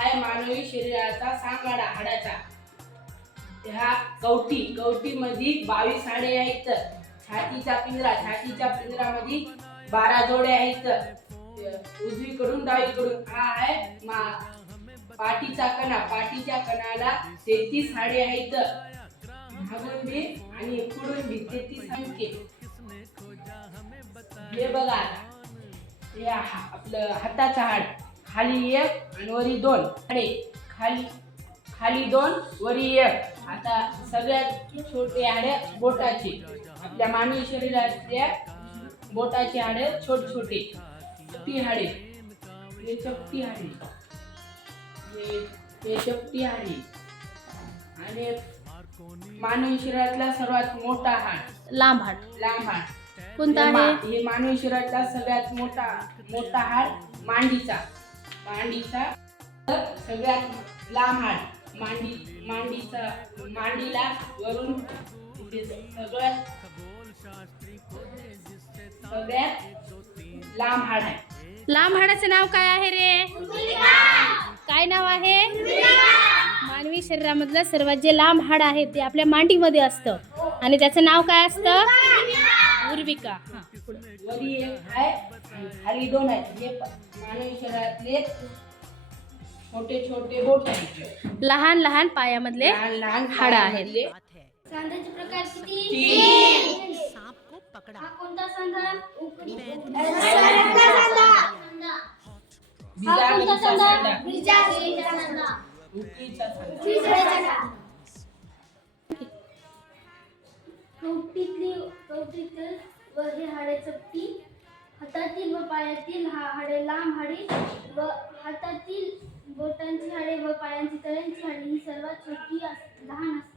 आहे मानवी शरीराचा सांगाडा हाडाचा. ह्या कवटी मध्ये 22 हाडे आहेत. छातीच्या पिंजरामध्ये 12 जोडे आहेत. उजवीकडून डावीकडून हा आहे पाठीचा पाठीच्या कणाला 33 हाडे आहेत. मागून बी आणि पुढून बी 33 संख्ये. हे बघा हे आपलं हाताचा हाड, खाली 1 आणि वरी 2 हाडे. खाली 2 वरी 1. आता सगळ्यात छोटे हाडे बोटाचे. आपल्या मानवी शरीरातल्या बोटाचे हाडे छोटे चपटी हाडे. हे चपटी हाडे, हे चपटी हाडे. आणि मानवी शरीरातला सर्वात मोठा हाड लांब हाड कोणता आहे? हे मानवी शरीरातला सगळ्यात मोठा हाड मांडीचा सगळ्यात लांब हाड मांडीला वरून सगळ्यात लांब हाड आहे. लांब हाडाचे नाव काय आहे रे? काय नाव आहे? मानवी शरीरामधलं सर्वात जे लांब हाड आहे ते आपल्या मांडीमध्ये असतं आणि त्याचं नाव काय असतं? उर्विका. वरी 1 आहे आणि खाली 2 आहेत. हे मानवी शरीरातले छोटे बोट आहेत. लहान पायामधले लहान हाड आहेत. सांध्याचे प्रकार किती? सांप को पकडा. हा कोणता सांधा? हा कोणता सांधा? बीजाचा सांधा. कवटीतील व हे हाडे चपटी. हातातील व पायातील हाडे लांब हाडे व हातातील बोटांची हाडे व पायांची तळ्यांची हाडे ही सर्वात लहान असतात.